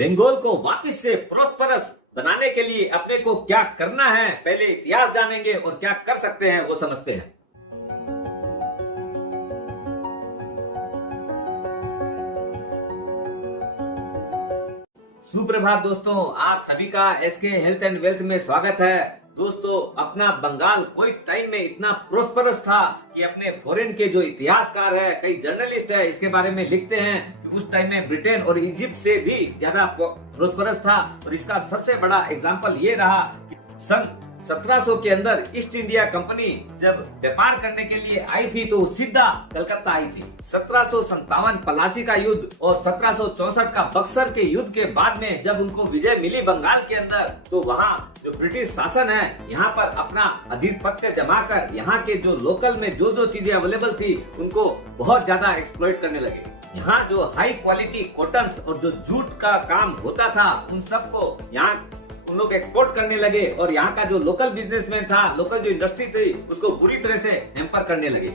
बंगाल को वापस से प्रोस्परस बनाने के लिए अपने को क्या करना है, पहले इतिहास जानेंगे और क्या कर सकते हैं वो समझते हैं। सुप्रभात दोस्तों, आप सभी का एसके हेल्थ एंड वेल्थ में स्वागत है। दोस्तों, अपना बंगाल कोई टाइम में इतना प्रोस्परस था कि अपने फॉरेन के जो इतिहासकार है, कई जर्नलिस्ट है, इसके बारे में लिखते हैं कि उस टाइम में ब्रिटेन और इजिप्ट से भी ज्यादा प्रोस्परस था। और इसका सबसे बड़ा एग्जाम्पल ये रहा कि सन 1700 के अंदर ईस्ट इंडिया कंपनी जब व्यापार करने के लिए आई थी तो सीधा कलकत्ता आई थी। 1757 पलासी का युद्ध और 1764 का बक्सर के युद्ध के बाद में जब उनको विजय मिली बंगाल के अंदर, तो वहाँ जो ब्रिटिश शासन है यहाँ पर अपना आधिपत्य जमाकर यहाँ के जो लोकल में जो चीजें अवेलेबल थी उनको बहुत ज्यादा एक्सप्लॉइट करने लगे। यहाँ जो हाई क्वालिटी कॉटन और जो जूट का काम होता था उन सबको यहाँ उन लोग एक्सपोर्ट करने लगे और यहाँ का जो लोकल बिजनेसमैन था, लोकल जो इंडस्ट्री थी, उसको बुरी तरह से हैम्पर करने लगे।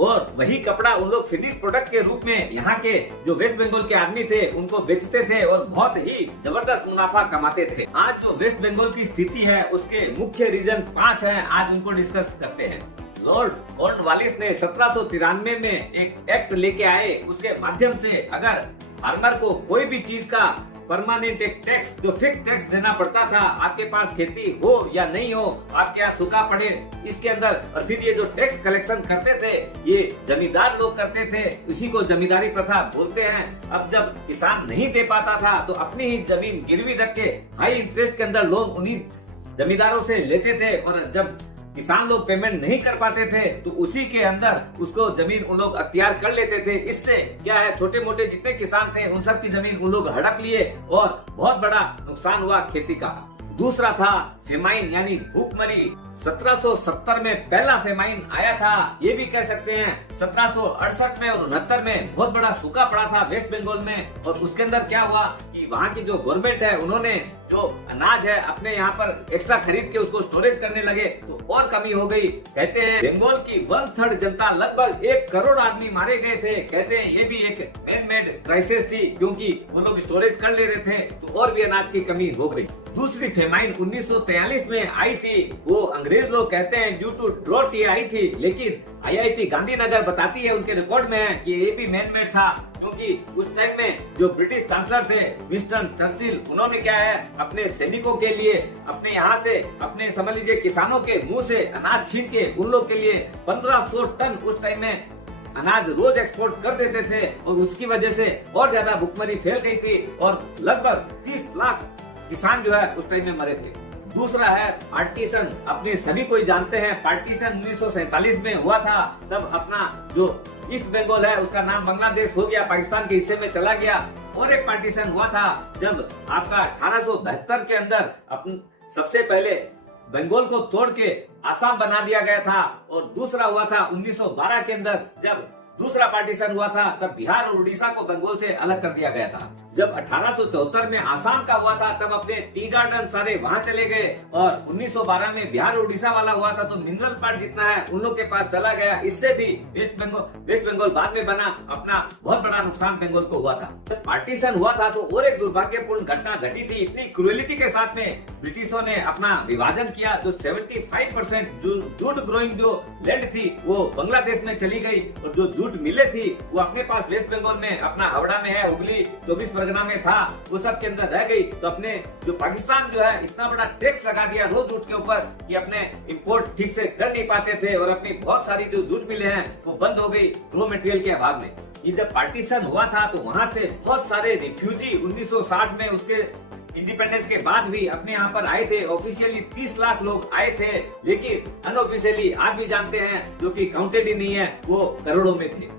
और वही कपड़ा उन लोग फिनिश प्रोडक्ट के रूप में यहाँ के जो वेस्ट बंगाल के आदमी थे उनको बेचते थे और बहुत ही जबरदस्त मुनाफा कमाते थे। आज जो वेस्ट बंगाल की स्थिति है उसके मुख्य रीजन 5 हैं, आज उनको डिस्कस करते हैं। लॉर्ड कॉर्नवालिस ने 1793 में एक एक्ट लेके आए, उसके माध्यम से अगर फार्मर को कोई भी चीज का परमानेंट एक टैक्स, जो फिक्स टैक्स देना पड़ता था, आपके पास खेती हो या नहीं हो, आपके यहाँ सूखा पड़े, इसके अंदर। और फिर ये जो टैक्स कलेक्शन करते थे ये जमींदार लोग करते थे, इसी को जमींदारी प्रथा बोलते हैं। अब जब किसान नहीं दे पाता था तो अपनी ही जमीन गिरवी रख के हाई इंटरेस्ट के अंदर लोन उन्हीं जमींदारों से लेते थे और जब किसान लोग पेमेंट नहीं कर पाते थे तो उसी के अंदर उसको जमीन उन लोग अख्तियार कर लेते थे। इससे क्या है, छोटे मोटे जितने किसान थे उन सब की जमीन उन लोग हड़प लिए और बहुत बड़ा नुकसान हुआ खेती का। दूसरा था फेमाइन यानी भूखमरी। 1770 में पहला फेमाइन आया था, ये भी कह सकते हैं 1768 में और 69 में बहुत बड़ा सूखा पड़ा था वेस्ट बंगाल में। और उसके अंदर क्या हुआ कि वहाँ की जो गवर्नमेंट है उन्होंने जो अनाज है अपने यहाँ पर एक्स्ट्रा खरीद के उसको स्टोरेज करने लगे तो और कमी हो गई। कहते हैं बंगाल की 1/3 जनता, लगभग 1 करोड़ आदमी मारे गए थे। कहते हैं ये भी एक मैन मेड क्राइसिस थी क्योंकि वो लोग स्टोरेज कर ले रहे थे तो और भी अनाज की कमी हो गई। दूसरी फेमाइन 1943 में आई थी, वो अंग्रेज लोग कहते हैं ड्यू टू ड्रॉट ये आई थी, लेकिन IIT गांधीनगर बताती है, उनके रिकॉर्ड में है कि ये भी मैन मेड था क्योंकि उस टाइम में जो ब्रिटिश चांसलर थे विंस्टन चर्चिल, उन्होंने क्या है अपने सैनिकों के लिए अपने यहाँ से अपने समझ लीजिए किसानों के मुंह से अनाज छीन के उन लोग के लिए 1500 टन उस टाइम में अनाज रोज एक्सपोर्ट कर देते थे और उसकी वजह से और ज्यादा भुखमरी फैल गई थी और लगभग 30 लाख किसान जो है उस टाइम में मरे थे। दूसरा है पार्टीशन। अपने सभी कोई जानते हैं पार्टीशन 1947 में हुआ था। तब अपना जो ईस्ट बंगाल है उसका नाम बांग्लादेश हो गया, पाकिस्तान के हिस्से में चला गया। और एक पार्टीशन हुआ था जब आपका 1872 के अंदर सबसे पहले बंगाल को तोड़ के आसाम बना दिया गया था। और दूसरा हुआ था 1912 के अंदर जब दूसरा पार्टीशन हुआ था, तब बिहार और उड़ीसा को बंगाल से अलग कर दिया गया था। जब 1874 में आसाम का हुआ था तब अपने टी गार्डन सारे वहाँ चले गए और 1912 में बिहार और उड़ीसा वाला हुआ था तो मिनरल पार्ट जितना है उन लोग के पास चला गया। इससे भी वेस्ट बंगाल बाद में बना, अपना बहुत बड़ा नुकसान बंगाल को हुआ था। जब पार्टीशन हुआ था तो और एक दुर्भाग्यपूर्ण घटना घटी थी। इतनी क्रुएलिटी के साथ में ब्रिटिशों ने अपना विभाजन किया, जो 75% जूट ग्रोइंग जो लैंड थी वो बांग्लादेश में चली गई और जो जूट मिले थी वो अपने पास वेस्ट बंगाल में अपना हावड़ा में है, हुगली 24 परगना में था, वो सब के अंदर रह गई। तो अपने जो पाकिस्तान जो है इतना बड़ा टैक्स लगा दिया रोज जूट के ऊपर कि अपने इंपोर्ट ठीक से कर नहीं पाते थे और अपनी बहुत सारी जो जूट मिले हैं वो बंद हो गई रॉ मटेरियल के अभाव में। ये जब पार्टीशन हुआ था तो वहाँ से बहुत सारे रिफ्यूजी 1960 में उसके इंडिपेंडेंस के बाद भी अपने यहाँ पर आए थे। ऑफिशियली 30 लाख लोग आए थे, लेकिन अनऑफिशियली आप भी जानते हैं जो कि काउंटेड ही नहीं है वो करोड़ों में थे।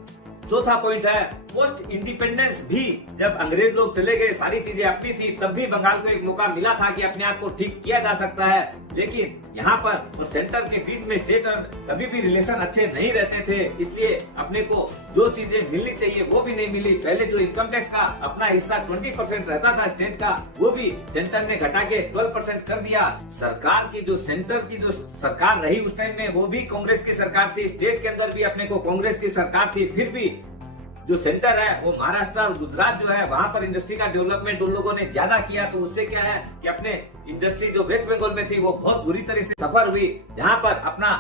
चौथा पॉइंट है पोस्ट इंडिपेंडेंस भी जब अंग्रेज लोग चले गए, सारी चीजें अपनी थी, तब भी बंगाल को एक मौका मिला था कि अपने आप को ठीक किया जा सकता है। लेकिन यहाँ पर और सेंटर के बीच में स्टेट और कभी भी रिलेशन अच्छे नहीं रहते थे, इसलिए अपने को जो चीजें मिलनी चाहिए वो भी नहीं मिली। पहले जो इनकम टैक्स का अपना हिस्सा 20% रहता था स्टेट का, वो भी सेंटर ने घटा के 12% कर दिया। सरकार की जो सेंटर की जो सरकार रही उस टाइम में वो भी कांग्रेस की सरकार थी, स्टेट के अंदर भी अपने को कांग्रेस की सरकार थी, फिर भी जो सेंटर है वो महाराष्ट्र और गुजरात जो है वहां पर इंडस्ट्री का डेवलपमेंट उन लोगों ने ज्यादा किया, तो उससे क्या है कि अपने इंडस्ट्री जो वेस्ट बंगाल में थी वो बहुत बुरी तरह से सफर हुई, जहां पर अपना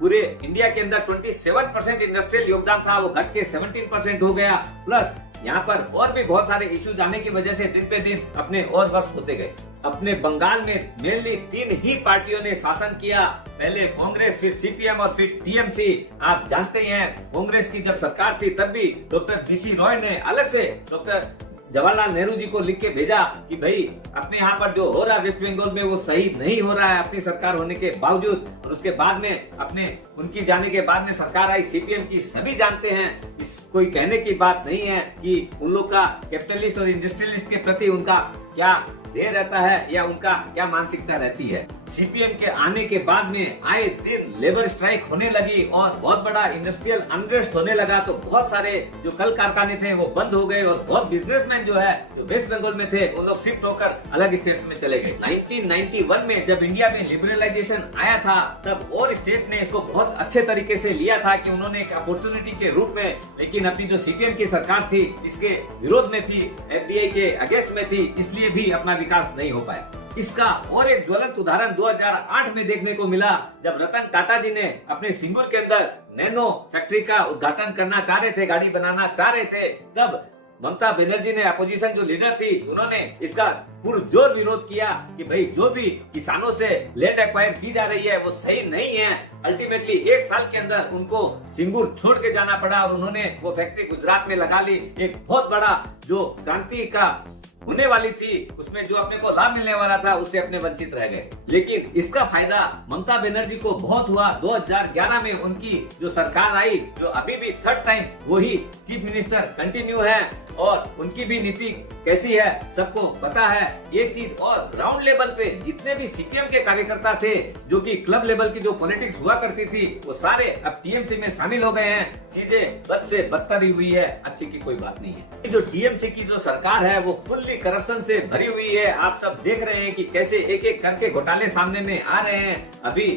पूरे इंडिया के अंदर 27% इंडस्ट्रियल योगदान था वो घट के 17% हो गया। प्लस यहाँ पर और भी बहुत सारे इश्यूज आने की वजह से दिन पे दिन अपने और वर्ष होते गए। अपने बंगाल में मेनली 3 ही पार्टियों ने शासन किया, पहले कांग्रेस, फिर सीपीएम और फिर टीएमसी। आप जानते हैं कांग्रेस की जब सरकार थी तब भी डॉक्टर बीसी रॉय ने अलग से डॉक्टर जवाहरलाल नेहरू जी को लिख के भेजा कि भाई अपने यहाँ पर जो हो रहा है वेस्ट बंगाल में वो सही नहीं हो रहा है अपनी सरकार होने के बावजूद। और उसके बाद में अपने उनकी जाने के बाद में सरकार आई सीपीएम की, सभी जानते हैं, इस कोई कहने की बात नहीं है कि उन लोग का कैपिटलिस्ट और इंडस्ट्रियलिस्ट के प्रति उनका क्या ध्येय रहता है या उनका क्या मानसिकता रहती है। सीपीएम के आने के बाद में आए दिन लेबर स्ट्राइक होने लगी और बहुत बड़ा इंडस्ट्रियल अनरेस्ट होने लगा, तो बहुत सारे जो कल कारखाने थे वो बंद हो गए और बहुत बिजनेसमैन जो है जो वेस्ट बंगाल में थे वो लोग शिफ्ट होकर अलग स्टेट्स में चले गए। 1991 में जब इंडिया में लिबरलाइजेशन आया था तब और स्टेट ने इसको बहुत अच्छे तरीके से लिया था कि उन्होंने एक अपॉर्चुनिटी के रूप में, लेकिन अपनी जो सीपीएम की सरकार थी इसके विरोध में थी, एफडीआई के अगेंस्ट में थी, इसलिए भी अपना विकास नहीं हो पाया। इसका और एक ज्वलंत उदाहरण 2008 में देखने को मिला जब रतन टाटा जी ने अपने सिंगूर के अंदर नैनो फैक्ट्री का उद्घाटन करना चाह रहे थे, गाड़ी बनाना चाह रहे थे, तब ममता बनर्जी ने, अपोजिशन जो लीडर थी, उन्होंने इसका पुरजोर विरोध किया कि भाई जो भी किसानों से लैंड एक्वायर की जा रही है वो सही नहीं है। अल्टीमेटली 1 साल के अंदर उनको सिंगूर छोड़ के जाना पड़ा और उन्होंने वो फैक्ट्री गुजरात में लगा ली। एक बहुत बड़ा जो क्रांति का होने वाली थी उसमें जो अपने को लाभ मिलने वाला था उससे अपने वंचित रह गए। लेकिन इसका फायदा ममता बनर्जी को बहुत हुआ। 2011 में उनकी जो सरकार आई, जो अभी भी 3rd टाइम वही चीफ मिनिस्टर कंटिन्यू है और उनकी भी नीति कैसी है सबको पता है। एक चीज और, ग्राउंड लेवल पे जितने भी सीपीएम के कार्यकर्ता थे, जो कि क्लब लेवल की जो पॉलिटिक्स हुआ करती थी, वो सारे अब टीएमसी में शामिल हो गए हैं। चीजें बद से बदतर ही हुई है, अच्छी की कोई बात नहीं है। जो टीएमसी की जो सरकार है वो फुल्ली करप्शन से भरी हुई है। आप सब देख रहे हैं कि कैसे एक एक करके घोटाले सामने में आ रहे हैं। अभी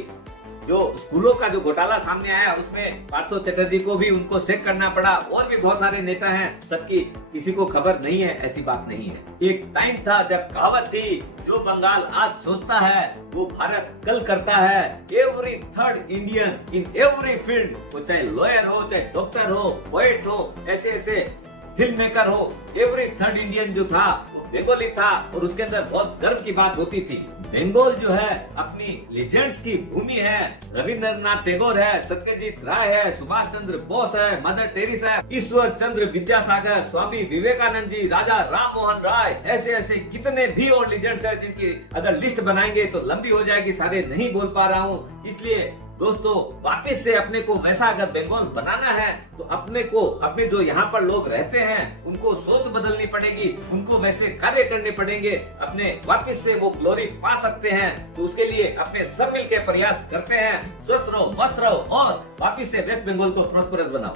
जो स्कूलों का जो घोटाला सामने आया उसमें पार्थो चटर्जी को भी उनको सेक करना पड़ा, और भी बहुत सारे नेता हैं, सबकी किसी को खबर नहीं है, ऐसी बात नहीं है। एक टाइम था जब कहावत थी, जो बंगाल आज सोचता है वो भारत कल करता है। Every 3rd Indian in every field, वो चाहे लॉयर हो, चाहे डॉक्टर हो, पोएट हो, ऐसे फिल्म मेकर हो, एवरी 3rd इंडियन जो था वो बंगाली था और उसके अंदर बहुत गर्व की बात होती थी। बंगाल जो है अपनी लेजेंड्स की भूमि है। रविंद्रनाथ टैगोर है, सत्यजीत राय है, सुभाष चंद्र बोस है, मदर टेरेसा है, ईश्वर चंद्र विद्यासागर, स्वामी विवेकानंद जी, राजा राम मोहन राय, ऐसे कितने भी और लेजेंड्स है जिनकी अगर लिस्ट बनाएंगे तो लंबी हो जाएगी, सारे नहीं बोल पा रहा हूँ। इसलिए दोस्तों वापस से अपने को वैसा अगर बंगाल बनाना है तो अपने को, अपने जो यहाँ पर लोग रहते हैं उनको सोच बदलनी पड़ेगी, उनको वैसे कार्य करने पड़ेंगे, अपने वापस से वो ग्लोरी पा सकते हैं। तो उसके लिए अपने सब मिलकर प्रयास करते हैं। स्वस्थ रहो, मस्त रहो और वापस से वेस्ट बंगाल को प्रॉस्परस बनाओ।